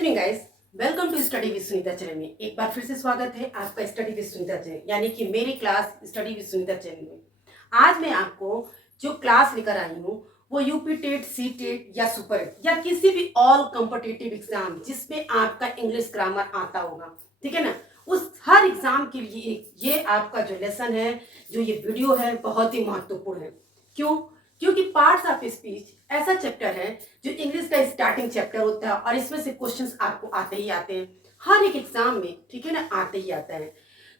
Evening guys, welcome to study with Sunita channel में एक बार फिर से स्वागत है आपका स्टडी विद सुनीता चैनल यानी कि मेरी class study with Sunita channel में। आज मैं आपको जो क्लास लेकर आई हूँ वो यूपी टेट, सी टेट या सुपर या किसी भी ऑल कॉम्पिटिटिव एग्जाम जिसमें आपका इंग्लिश ग्रामर आता होगा, ठीक है ना, उस हर एग्जाम के लिए ये आपका जो लेसन है, जो ये वीडियो है, बहुत ही महत्वपूर्ण है। क्यों? क्योंकि पार्ट्स ऑफ स्पीच ऐसा चैप्टर है जो इंग्लिश का स्टार्टिंग चैप्टर होता है और इसमें से क्वेश्चंस आपको आते ही आते हैं हर एक एग्जाम में, ठीक है ना, आते ही आता है।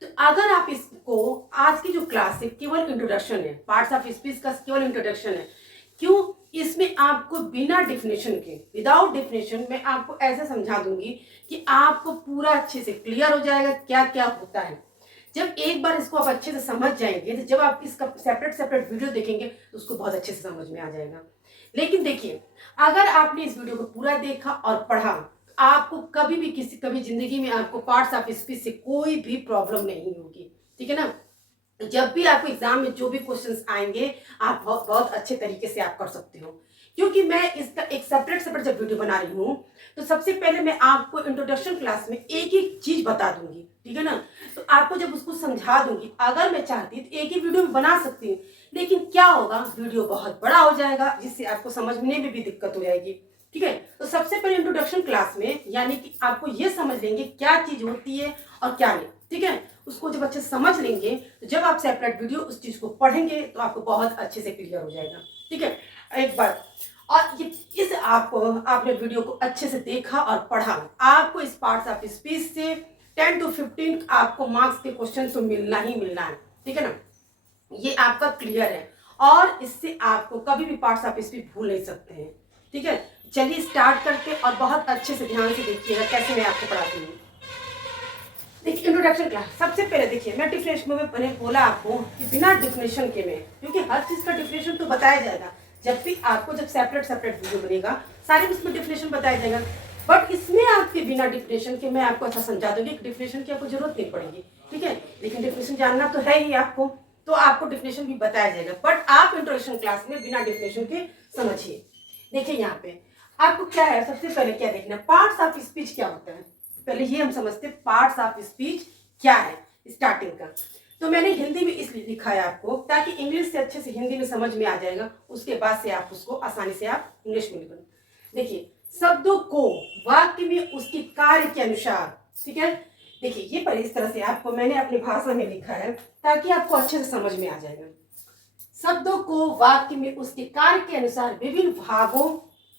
तो अगर आप इसको आज की जो क्लास है केवल इंट्रोडक्शन है, पार्ट्स ऑफ स्पीच का केवल इंट्रोडक्शन है। क्यों? इसमें आपको बिना डेफिनेशन के, विदाउट डेफिनेशन मैं आपको ऐसे समझा दूंगी कि आपको पूरा अच्छे से क्लियर हो जाएगा क्या क्या होता है। जब एक बार इसको आप अच्छे से समझ जाएंगे तो जब आप इसका सेपरेट सेपरेट वीडियो देखेंगे तो उसको बहुत अच्छे से समझ में आ जाएगा। लेकिन देखिए, अगर आपने इस वीडियो को पूरा देखा और पढ़ा तो आपको कभी भी कभी जिंदगी में आपको पार्ट्स ऑफ स्पीच से कोई भी प्रॉब्लम नहीं होगी, ठीक है ना। जब भी आपको एग्जाम में जो भी क्वेश्चंस आएंगे आप बहुत बहुत अच्छे तरीके से आप कर सकते हो। क्योंकि मैं इसका एक सेपरेट सेपरेट जब वीडियो बना रही हूँ तो सबसे पहले मैं आपको इंट्रोडक्शन क्लास में एक एक चीज बता दूंगी, ठीक है ना। तो आपको जब उसको समझा दूंगी, अगर मैं चाहती तो एक ही वीडियो में बना सकती हूँ, लेकिन क्या होगा, वीडियो बहुत बड़ा हो जाएगा जिससे आपको समझने में भी दिक्कत हो जाएगी, ठीक है। तो सबसे पहले इंट्रोडक्शन क्लास में यानी कि आपको ये समझ लेंगे क्या चीज होती है और क्या नहीं, ठीक है। उसको जब अच्छे समझ लेंगे तो जब आप सेपरेट वीडियो उस चीज को पढ़ेंगे तो आपको बहुत अच्छे से क्लियर हो जाएगा, ठीक है। एक बार और ये इस आपने वीडियो को अच्छे से देखा और पढ़ा, आपको इस पार्ट्स ऑफ स्पीच से 10 to 15 आपको मार्क्स के क्वेश्चन तो मिलना ही मिलना है, ठीक है ना। ये आपका क्लियर है और इससे आपको कभी भी पार्ट्स ऑफ स्पीच भूल नहीं सकते हैं, ठीक है। चलिए स्टार्ट करते और बहुत अच्छे से ध्यान से देखिएगा कैसे मैं आपको पढ़ाती हूँ। देखिए इंट्रोडक्शन क्लास, सबसे पहले देखिए मैं डिफिनेशन में मैंने बोला आपको कि बिना डिफिनेशन के में, क्योंकि हर चीज का डिफिनेशन तो बताया जाएगा जब भी आपको, जब सेपरेट सेपरेट वीडियो बनेगा सारे उसमें डिफिनेशन बताया जाएगा। बट इसमें आपके बिना डिफिनेशन के मैं आपको अच्छा समझा दूंगी कि डिफिनेशन की आपको जरूरत नहीं पड़ेगी, ठीक है। लेकिन डिफिनेशन जानना तो है ही आपको, तो आपको डिफिनेशन भी बताया जाएगा, बट आप इंट्रोडक्शन क्लास में बिना डिफिनेशन के समझिए। देखिए यहाँ पे आपको क्या है, सबसे पहले क्या देखना, पार्ट्स ऑफ स्पीच क्या होता है। पहले ये हम समझते हैं पार्ट्स ऑफ स्पीच क्या है स्टार्टिंग का। तो मैंने हिंदी में इसलिए लिखा है आपको ताकि इंग्लिश से अच्छे से हिंदी में समझ में आ जाएगा, उसके बाद से आप उसको आसानी से आप इंग्लिश में लिखो। देखिए शब्दों को वाक्य में उसके कार्य के अनुसार, ठीक है। देखिए ये पर इस तरह से आपको मैंने अपनी भाषा में लिखा है ताकि आपको अच्छे से समझ में आ जाएगा। शब्दों को वाक्य में उसके कार्य के अनुसार विभिन्न भागों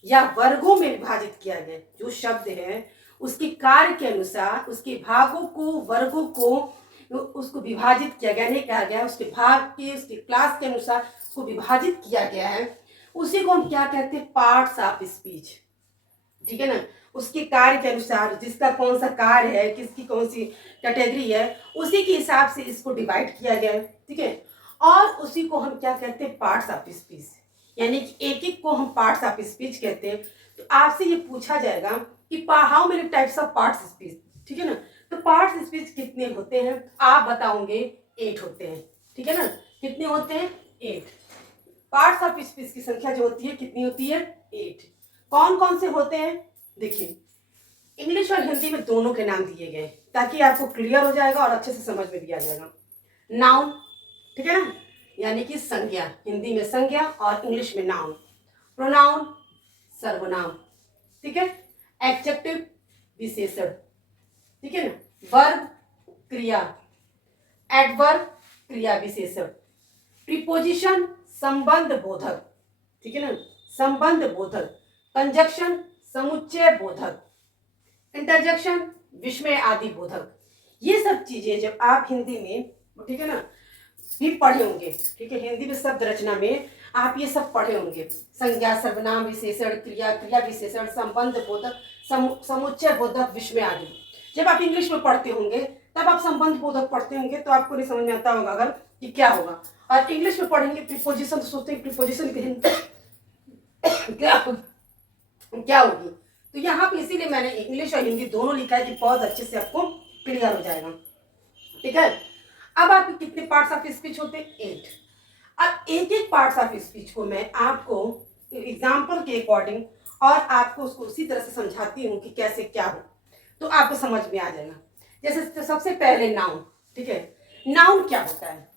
या वर्गों में विभाजित किया गया। जो शब्द है उसके कार्य के अनुसार उसके भागों को, वर्गों को उसको विभाजित किया गया, नहीं कहा गया, उसके भाग के, उसके क्लास के अनुसार उसको विभाजित किया गया है, उसी को हम क्या कहते हैं, पार्ट्स ऑफ स्पीच, ठीक है ना। उसके कार्य के अनुसार, जिसका कौन सा कार्य है, किसकी कौन सी कैटेगरी है, उसी के हिसाब से इसको डिवाइड किया गया है, ठीक है। और उसी को हम क्या कहते हैं, पार्ट्स ऑफ स्पीच, यानी कि एक एक को हम पार्ट्स ऑफ स्पीच कहते हैं। तो आपसे ये पूछा जाएगा कि how many types of parts speech, ठीक है ना। तो पार्ट्स स्पीच कितने होते हैं, आप बताओगे 8 होते हैं, ठीक है ना। कितने होते हैं, 8। पार्ट्स ऑफ स्पीच की संख्या जो होती है कितनी होती है, 8। कौन कौन से होते हैं, देखिए इंग्लिश और हिंदी में दोनों के नाम दिए गए ताकि आपको क्लियर हो जाएगा और अच्छे से समझ में भी आ जाएगा। नाउन, ठीक है ना, यानी कि संज्ञा, हिंदी में संज्ञा और इंग्लिश में नाउन। प्रोनाउन, सर्वनाम, ठीक है। एडजेक्टिव, विशेषण, ठीक है ना। वर्ब, क्रिया। एडवर्ब, क्रिया विशेषण। प्रीपोजिशन, संबंध बोधक, ठीक है ना, संबंध बोधक। कंजक्शन, समुच्चय बोधक। इंटरजेक्शन, विस्मय आदि बोधक। ये सब चीजें जब आप हिंदी में, ठीक है ना, भी पढ़े होंगे, ठीक है, हिंदी में शब्द रचना में आप ये सब पढ़े होंगे। संज्ञा, सर्वनाम, विशेषण, क्रिया, क्रिया विशेषण, संबंध बोधक, समुच्चय बोधक, विस्मय आदि। जब आप इंग्लिश में पढ़ते होंगे तब आप संबंध बोधक पढ़ते होंगे तो आपको नहीं समझ में आता होगा अगर कि क्या होगा। और इंग्लिश में पढ़ेंगे प्रीपोजिशन, तो सोचते हैं प्रीपोजिशन क्या होगी। तो यहाँ पे इसीलिए मैंने इंग्लिश और हिंदी दोनों लिखा है कि बहुत अच्छे से आपको क्लियर हो जाएगा, ठीक है। अब आपके कितने पार्ट्स ऑफ स्पीच होते हैं, 8। अब एक एक पार्ट्स ऑफ स्पीच को मैं आपको एग्जाम्पल के अकॉर्डिंग और आपको उसको उसी तरह से समझाती हूँ कि कैसे क्या हो, तो आपको समझ में आ जाएगा। जैसे तो सबसे पहले नाउन, ठीक है, नाउन क्या होता है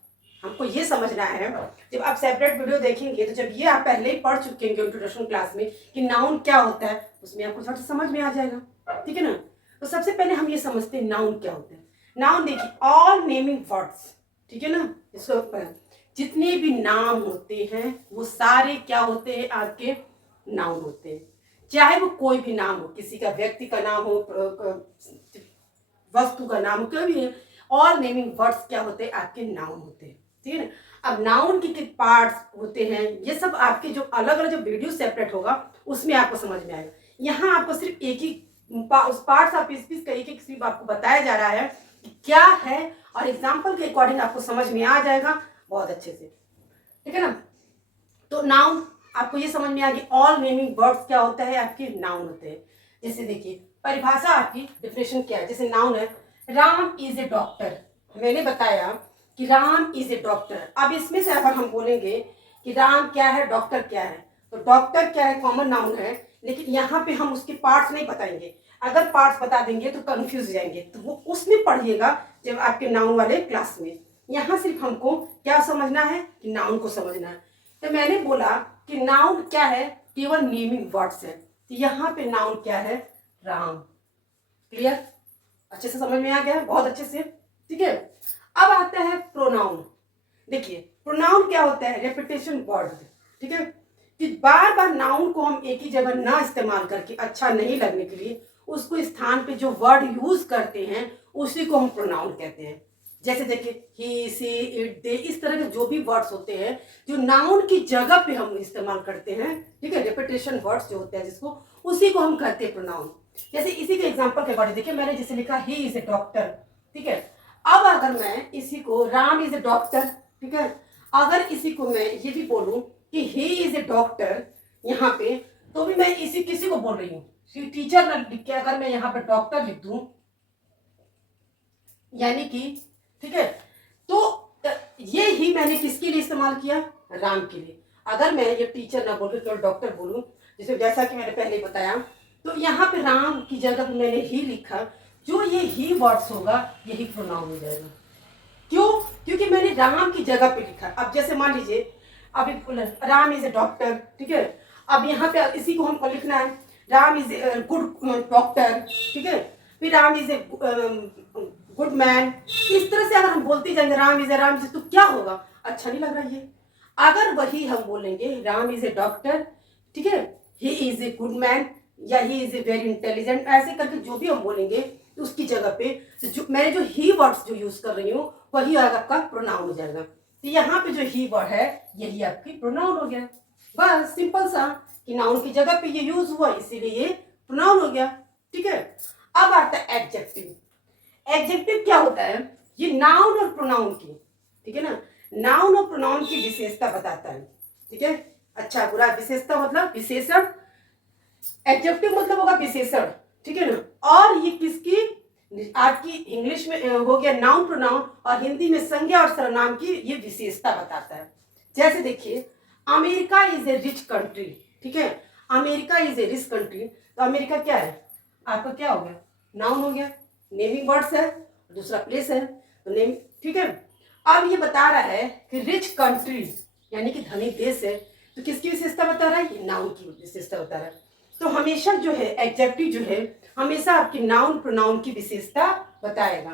हमको ये समझना है। जब आप सेपरेट वीडियो देखेंगे तो जब ये आप पहले ही पढ़ चुके हैं इंट्रोडक्शन क्लास में कि नाउन क्या होता है, उसमें आपको थोड़ा सा समझ में आ जाएगा, ठीक है ना। तो सबसे पहले हम ये समझते हैं नाउन क्या होता है। नाउन देखिए, ऑल नेमिंग वर्ड्स, ठीक है ना, इसको जितने भी नाम होते हैं वो सारे क्या होते हैं, आपके नाउन होते हैं। चाहे वो कोई भी नाम हो, किसी का व्यक्ति का नाम हो, वस्तु का नाम हो, कोई भी, ऑल नेमिंग वर्ड्स क्या होते हैं, आपके नाउन होते हैं, ठीक है ना। अब नाउन के पार्ट्स होते हैं, ये सब आपके जो अलग अलग जो वीडियो सेपरेट होगा उसमें आपको समझ में आएगा। यहाँ आपको सिर्फ एक ही उस पार्ट्स ऑफ स्पीच का एक एक सिर्फ आपको बताया जा रहा है कि क्या है, और एग्जाम्पल के अकॉर्डिंग आपको समझ में आ जाएगा बहुत अच्छे से, ठीक है ना। तो नाउन आपको ये समझ में आ गई, ऑल नेमिंग वर्ड्स क्या होता है, आपके नाउन होते हैं। जैसे देखिए परिभाषा आपकी डेफिनेशन क्या है। जैसे नाउन है, राम इज ए डॉक्टर, मैंने बताया कि राम इज ए डॉक्टर। अब इसमें से अगर हम बोलेंगे कि राम क्या है, डॉक्टर क्या है, तो डॉक्टर क्या है कॉमन नाउन है, लेकिन यहाँ पे हम उसके पार्ट्स नहीं बताएंगे। अगर पार्ट्स बता देंगे तो कंफ्यूज हो जाएंगे, तो वो उसमें पढ़िएगा जब आपके नाउन वाले क्लास में। यहाँ सिर्फ हमको क्या समझना है कि नाउन को समझना है। तो मैंने बोला कि नाउन क्या है, केवल नेमिंग वर्ड्स है। तो यहाँ पे नाउन क्या है, राम। क्लियर, अच्छे से समझ में आ गया, बहुत अच्छे से, ठीक है। अब आता है प्रोनाउन। देखिए प्रोनाउन क्या होता है, रेपिटेशन वर्ड, ठीक है, कि बार बार नाउन को हम एक ही जगह ना इस्तेमाल करके अच्छा नहीं लगने के लिए उसको स्थान पे जो वर्ड यूज करते हैं उसी को हम प्रोनाउन कहते हैं। जैसे देखिए ही, सी, इट, दे, इस तरह के जो भी वर्ड्स होते हैं जो नाउन की जगह पे हम इस्तेमाल करते हैं, ठीक है, रेपिटेशन वर्ड्स जो होते हैं जिसको, उसी को हम कहते हैं प्रोनाउन। जैसे इसी के एग्जांपल के अकॉर्डिंग देखिए, मैंने जैसे लिखा ही इज ए डॉक्टर, ठीक है। अब अगर मैं इसी को राम इज ए डॉक्टर, ठीक है, अगर इसी को मैं ये भी बोलूं कि ही इज ए डॉक्टर यहाँ पे, तो भी मैं इसी किसी को बोल रही हूँ, टीचर ना लिख के अगर मैं यहाँ पे डॉक्टर लिख दूं, यानी कि, ठीक है, तो ये ही मैंने किसके लिए इस्तेमाल किया, राम के लिए। अगर मैं ये टीचर ना बोलकर केवल डॉक्टर बोलूं, जैसा कि मैंने पहले बताया, तो यहाँ पे राम की जगह मैंने ही लिखा, जो ये ही वर्ड्स होगा यही प्रोनाउन हो जाएगा। क्यों, क्योंकि मैंने राम की जगह पे लिखा। अब जैसे मान लीजिए अभी राम इज ए डॉक्टर, ठीक है, अब यहाँ पे इसी को हमको लिखना है, Ram is a good doctor, ठीक है, फिर Ram is a good man. इस तरह से अगर हम बोलते जाएंगे राम इज ए, तो क्या होगा, अच्छा नहीं लग रहा है। अगर वही हम बोलेंगे राम इज ए डॉक्टर, ठीक है, he is a good man या he is a very intelligent, ऐसे करके जो भी हम बोलेंगे तो उसकी जगह पे तो जो मैंने जो ही वर्ड्स जो यूज कर रही हूँ वही आपका प्रोनाउन हो जाएगा। तो यहाँ पे जो ही वर्ड है यही आपकी प्रोनाउन हो गया। बस सिंपल सा कि नाउन की जगह पे ये यूज हुआ इसीलिए ये प्रोनाउन हो गया, ठीक है। अब आता है एडजेक्टिव। एडजेक्टिव क्या होता है, ये नाउन और प्रोनाउन की, ठीक है ना, नाउन और प्रोनाउन की विशेषता बताता है, ठीक है, अच्छा बुरा, विशेषता मतलब विशेषण, एडजेक्टिव मतलब होगा विशेषण, ठीक है ना। और ये किसकी, आपकी इंग्लिश में हो गया नाउन प्रोनाउन, और हिंदी में संज्ञा और सर्वनाम की ये विशेषता बताता है। जैसे देखिए America is a rich country, ठीक है, America is a rich country, तो अमेरिका क्या है, आपका क्या हो गया, नाउन हो गया, नेमिंग वर्ड्स है, दूसरा प्लेस है तो नेम, ठीक है। अब ये बता रहा है कि रिच कंट्री यानी कि धनी देश है, तो किसकी विशेषता बता रहा है, ये नाउन की विशेषता बता रहा है। तो हमेशा जो है एडजेक्टिव जो है हमेशा आपकी नाउन प्रोनाउन की विशेषता बताएगा।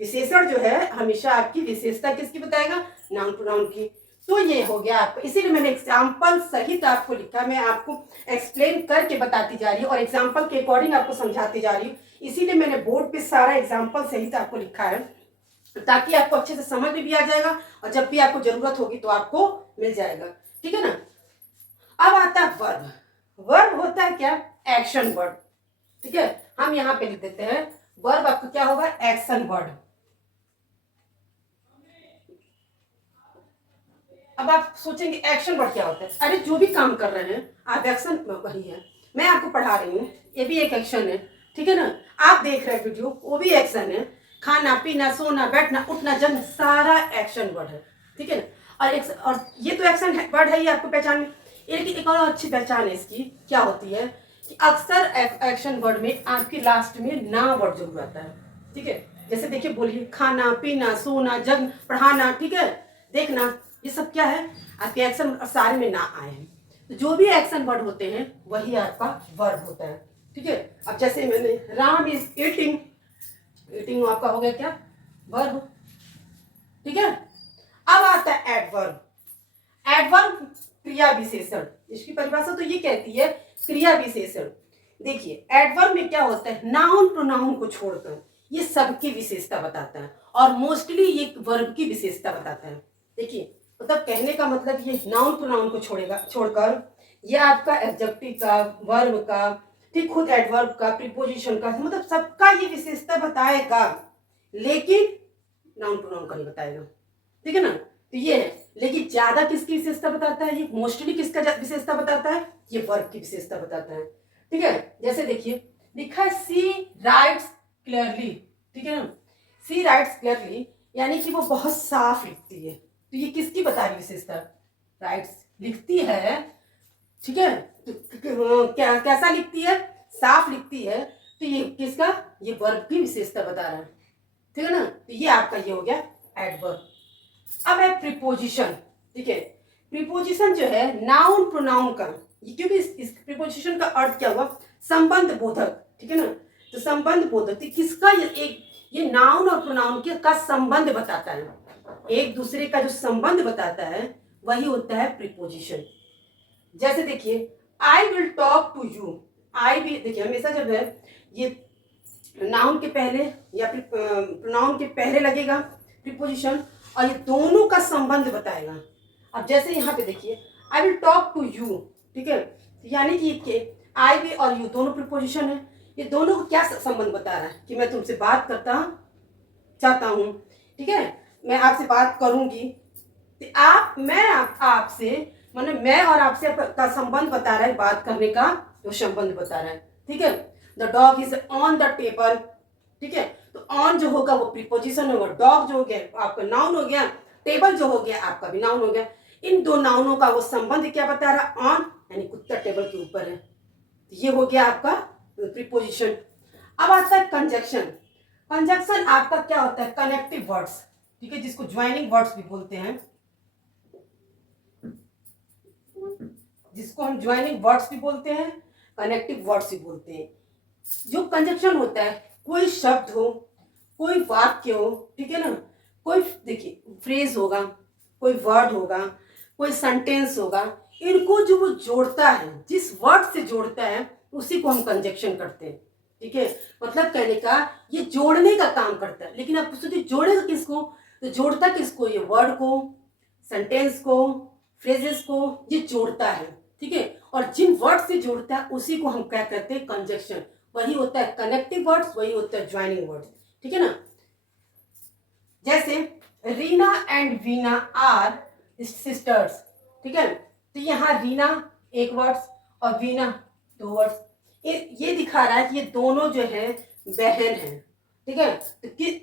विशेषण जो है हमेशा आपकी विशेषता किसकी बताएगा, नाउन प्रोनाउन की। तो ये हो गया आपको, इसीलिए मैंने एग्जाम्पल सहित आपको लिखा, मैं आपको एक्सप्लेन करके बताती जा रही हूँ और एग्जाम्पल के अकॉर्डिंग आपको समझाती जा रही हूँ, इसीलिए मैंने बोर्ड पे सारा एग्जाम्पल सहित आपको लिखा है, ताकि आपको अच्छे से समझ में भी आ जाएगा और जब भी आपको जरूरत होगी तो आपको मिल जाएगा, ठीक है ना। अब आता है वर्ब। वर्ब होता है क्या, एक्शन वर्ड, ठीक है, हम यहाँ पे लिख देते हैं वर्ब आपका क्या होगा, एक्शन वर्ड। अब आप सोचेंगे एक्शन वर्ड क्या होता है, अरे जो भी काम कर रहे हैं आप एक्शन वही है, मैं आपको पढ़ा रही हूँ ये भी एक एक्शन है, ठीक है ना, आप देख रहे हैं वीडियो वो भी एक्शन है, खाना पीना सोना बैठना उठना जगना सारा एक्शन वर्ड है, ठीक है ना। और ये तो एक्शन वर्ड है, ये आपको पहचान में। एक और अच्छी पहचान है इसकी क्या होती है कि अक्सर एक्शन वर्ड में आपके लास्ट में ना वर्ड जरूर आता है। ठीक है, जैसे देखिए बोलिए खाना पीना सोना जग पढ़ाना, ठीक है, देखना, ये सब क्या है आपके एक्शन सारे में ना आए हैं। तो जो भी एक्शन वर्ड होते हैं वही आपका वर्ब होता है। ठीक है, अब जैसे मैंने राम इज ईटिंग, ईटिंग आपका हो गया क्या वर्ब। ठीक है, अब आता है एडवर्ब। एडवर्ब क्रिया विशेषण, इसकी परिभाषा तो ये कहती है क्रिया विशेषण। देखिए एडवर्ब में क्या होता है, नाउन प्रोनाउन को छोड़कर ये सबकी विशेषता बताता है और मोस्टली ये वर्ब की विशेषता बताता है। देखिए मतलब कहने का मतलब ये नाउन प्रोनाउन को छोड़कर ये आपका एडजेक्टिव का, वर्ब का, ठीक, खुद एडवर्ब का, प्रीपोजिशन का, मतलब सबका ये विशेषता बताएगा, लेकिन नाउन प्रोनाउन का नहीं बताएगा। ठीक है ना, तो ये है। लेकिन ज्यादा किसकी विशेषता बताता है, ये मोस्टली किसका विशेषता बताता है, ये वर्ब की विशेषता बताता है। ठीक है, जैसे देखिए लिखा है सी राइट्स क्लियरली। ठीक है ना, सी राइट्स क्लियरली यानी कि वो बहुत साफ लिखती है। तो ये किसकी बता रही विशेषता, राइट्स लिखती है। ठीक है, तो क्या कैसा लिखती है, साफ लिखती है, तो ये किसका, ये वर्ब की विशेषता बता रहा है। ठीक है ना, तो ये आपका ये हो गया एडवर्ब। अब है प्रीपोजिशन। ठीक है, प्रीपोजिशन जो है नाउन प्रोनाउन का, क्योंकि इस प्रीपोजिशन का अर्थ क्या हुआ, संबंध बोधक। ठीक है ना, तो संबंध बोधक किसका, ये नाउन और प्रोनाउन का संबंध बताता है, एक दूसरे का जो संबंध बताता है वही होता है प्रीपोजिशन। जैसे देखिए I will talk to you, I भी देखिए हमेशा जब है ये नाउन के पहले या फिर प्रोनाउन के पहले लगेगा प्रीपोजिशन और ये दोनों का संबंध बताएगा। अब जैसे यहाँ पे देखिए I will talk to you, ठीक है, यानी कि आई भी और यू दोनों प्रीपोजिशन है, ये दोनों को क्या संबंध बता रहा है कि मैं तुमसे बात करता चाहता हूँ। ठीक है, मैं आपसे बात करूंगी, तो मैं आपसे मतलब मैं और आपसे का संबंध बता रहा है, बात करने का जो संबंध बता रहा है। ठीक है, the dog is on the table. ठीक है, तो ऑन जो होगा वो प्रीपोजिशन होगा, डॉग जो हो गया आपका नाउन हो गया, टेबल जो हो गया आपका भी नाउन हो गया। इन दो नाउनों का वो संबंध क्या बता रहा है, ऑन यानी कुत्ता टेबल के ऊपर है, तो ये हो गया आपका प्रीपोजिशन। अब आता है कंजक्शन। कंजक्शन आपका क्या होता है, कनेक्टिव वर्ड्स। ठीक है, जिसको ज्वाइनिंग वर्ड्स भी बोलते हैं, जिसको हम ज्वाइनिंग वर्ड्स भी बोलते हैं, कनेक्टिव वर्ड्स भी बोलते हैं। जो कंजक्शन होता है, कोई शब्द हो, कोई वाक्य हो, ठीक है ना, कोई देखिए फ्रेज होगा, कोई वर्ड होगा, कोई सेंटेंस होगा, इनको जो वो जोड़ता है, जिस वर्ड से जोड़ता है उसी को हम कंजक्शन करते हैं। ठीक है, मतलब कहने का ये जोड़ने का काम करता है। लेकिन आप पूछते जोड़ेगा किसको, तो जोड़ता किसको, ये वर्ड को, सेंटेंस को, फ्रेजेस को ये जोड़ता है। ठीक है, और जिन वर्ड से जोड़ता है उसी को हम क्या कहते हैं, कंजक्शन। वही होता है कनेक्टिव वर्ड्स, वही होता है ज्वाइनिंग वर्ड्स। ठीक है ना, जैसे Reena and Veena are sisters. ठीक है, तो यहाँ रीना एक वर्ड्स और वीना दो वर्ड्स, ये दिखा रहा है कि ये दोनों जो है बहन है। ठीक है,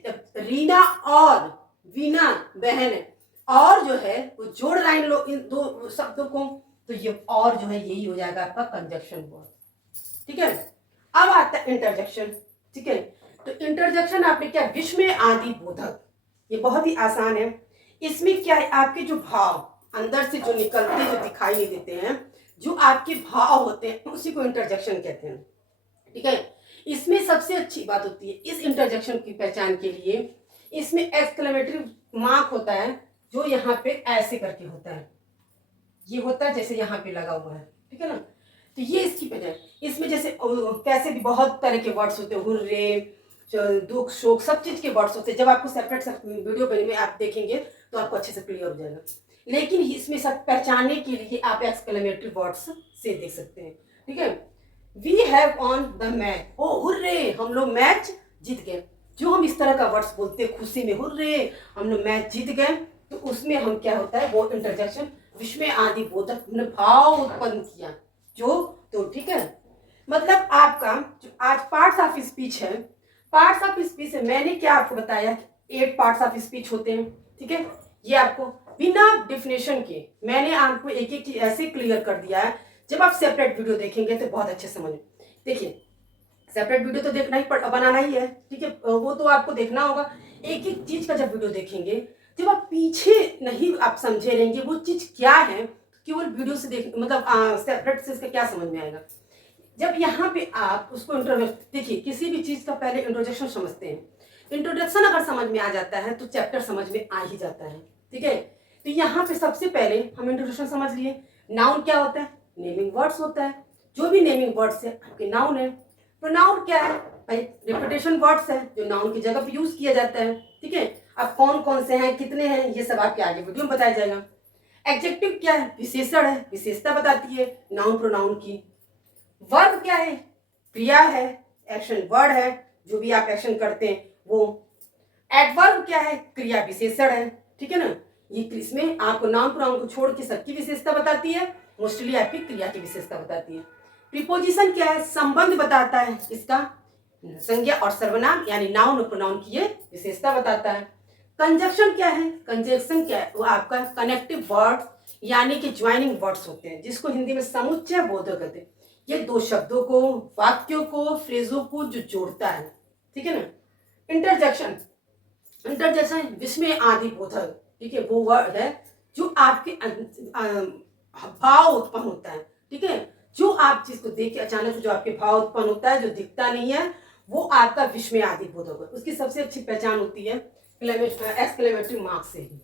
तो रीना और वीना बहन है, और जो है वो जोड़ रहा है इन दो शब्दों को, तो ये और जो है यही हो जाएगा आपका कंजक्शन वर्ड। ठीक है, अब आता है इंटरजेक्शन। ठीक है, तो इंटरजेक्शन आपने क्या, विश्व में आदि बोधक, ये बहुत ही आसान है। इसमें क्या है, आपके जो भाव अंदर से जो निकलते, जो दिखाई नहीं देते हैं, जो आपके भाव होते हैं उसी को इंटरजेक्शन कहते हैं। ठीक है, इसमें सबसे अच्छी बात होती है इस इंटरजेक्शन की पहचान के लिए, इसमें एक्सक्लेमेटरी मार्क होता है, जो यहाँ पे ऐसे करके होता है, ये होता है जैसे यहाँ पे लगा हुआ है। ठीक है ना, तो ये इसकी पहचान। इसमें जैसे कैसे भी बहुत तरह के वर्ड्स होते हैं, हुर्रे, दुख शोक, सब चीज के वर्ड्स होते हैं। जब आपको सेपरेट वीडियो बने में आप देखेंगे तो आपको अच्छे से क्लियर हो जाएगा। लेकिन इसमें सब पहचानने के लिए आप एक्सक्लेमेटरी वर्ड्स से देख सकते हैं। ठीक है, we have on the match, oh hurray हम लोग मैच जीत गए। जो हम इस तरह का वर्ड्स बोलते हैं खुशी में, हुर्रे हम लोग मैच जीत गए, तो उसमें हम क्या होता है, वो इंटरजेक्शन विश्व में आदि बोधक भाव उत्पन्न किया जो, तो ठीक है, मतलब आपका जो आज पार्ट्स ऑफ स्पीच है, पार्ट्स ऑफ स्पीच है, मैंने क्या आपको बताया 8 पार्ट्स ऑफ स्पीच होते हैं। ठीक है, ये आपको बिना डेफिनेशन के मैंने आपको एक एक चीज ऐसे क्लियर कर दिया है, जब आप सेपरेट वीडियो देखेंगे तो बहुत अच्छे समझ में। देखिए, सेपरेट वीडियो तो देखना ही बनाना ही है, ठीक है, वो तो आपको देखना होगा। एक एक चीज का जब वीडियो देखेंगे, जब आप पीछे नहीं आप समझे रहेंगे वो चीज क्या है, केवल वीडियो से देख मतलब सेपरेट से इसका क्या समझ में आएगा। जब यहाँ पे आप उसको इंट्रोडक्शन, देखिए किसी भी चीज का पहले इंट्रोडक्शन समझते हैं। इंट्रोडक्शन अगर समझ में आ जाता है तो चैप्टर समझ में आ ही जाता है, ठीक है। तो यहाँ पे सबसे पहले हम इंट्रोडक्शन समझ लिए। नाउन क्या होता है? नेमिंग वर्ड्स होता है। जो भी नेमिंग वर्ड्स है आपके नाउन है। प्रोनाउन क्या है भाई? रिपीटेशन वर्ड्स है जो नाउन की जगह पे यूज किया जाता है, ठीक है। अब कौन कौन से हैं, कितने हैं, ये सब आपके आगे वीडियो में बताया जाएगा। एडजेक्टिव क्या है? विशेषण है, विशेषता बताती है नाउन प्रोनाउन की। वर्ब क्या है? क्रिया है, एक्शन वर्ड है, जो भी आप एक्शन करते हैं वो। एडवर्ब क्या है? क्रिया विशेषण है, ठीक है ना। ये इसमें आपको नाउन प्रोनाउन को छोड़ के सबकी विशेषता बताती है, मोस्टली आपकी क्रिया की विशेषता बताती है। प्रीपोजिशन क्या है? संबंध बताता है, इसका संज्ञा और सर्वनाम यानी नाउन और प्रोनाउन की ये विशेषता बताता है। कंजक्शन क्या है? कंजक्शन क्या है? वो आपका कनेक्टिव वर्ड यानी कि ज्वाइनिंग वर्ड्स होते हैं, जिसको हिंदी में समुच्चय बोधक कहते हैं। ये दो शब्दों को, वाक्यों को, फ्रेजों को जो जोड़ता है, ठीक है ना। इंटरजेक्शन, इंटरजेक्शन विस्मय आदि बोधक, ठीक है, वो वर्ड है जो आपके भाव उत्पन्न होता है, ठीक है। जो आप चीज को देख के अचानक से जो आपके भाव उत्पन्न होता है, जो दिखता नहीं है, वो आपका विस्मय आदि बोधक है। उसकी सबसे अच्छी पहचान होती है एक्सक्लेमेटरी मार्क से ही।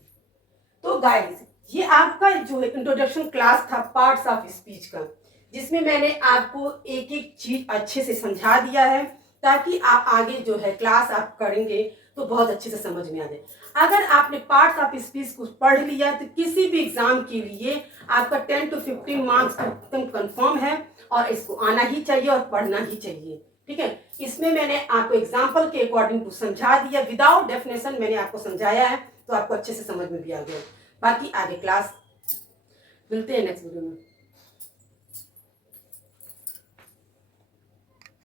तो गाइस, ये आपका जो इंट्रोडक्शन क्लास था पार्ट्स ऑफ स्पीच का, जिसमें मैंने आपको एक एक चीज अच्छे से समझा दिया है, ताकि आप आगे जो है क्लास आप करेंगे तो बहुत अच्छे से समझ में आ जाए। अगर आपने पार्ट्स ऑफ स्पीच को पढ़ लिया तो किसी भी एग्जाम के लिए आपका 10 to 15 मार्क्स एकदम कंफर्म है, और इसको आना ही चाहिए और पढ़ना ही चाहिए, ठीक है। इसमें मैंने आपको एग्जाम्पल के अकॉर्डिंग टू समझा दिया, विदाउट डेफिनेशन मैंने आपको समझाया है, तो आपको अच्छे से समझ में भी आ गया। बाकी आगे क्लास मिलते हैं नेक्स्ट वीडियो में।